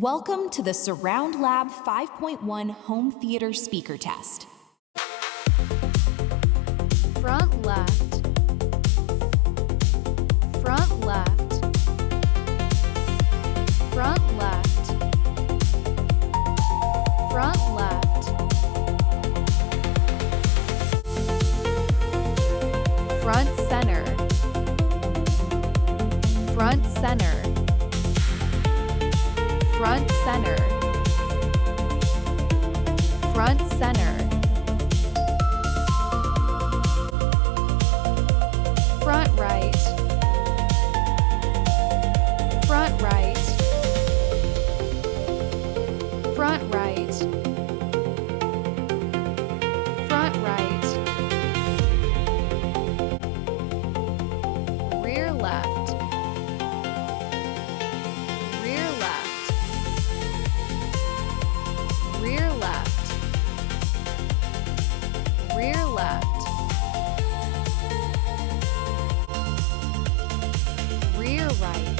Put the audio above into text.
Welcome to the SurroundLab 5.1 Home Theater Speaker Test. Front left, front left, front left, front left, front center, front center, front center, front center, front right, front right, front right, front right, rear left, rear left, rear left, rear left, rear right,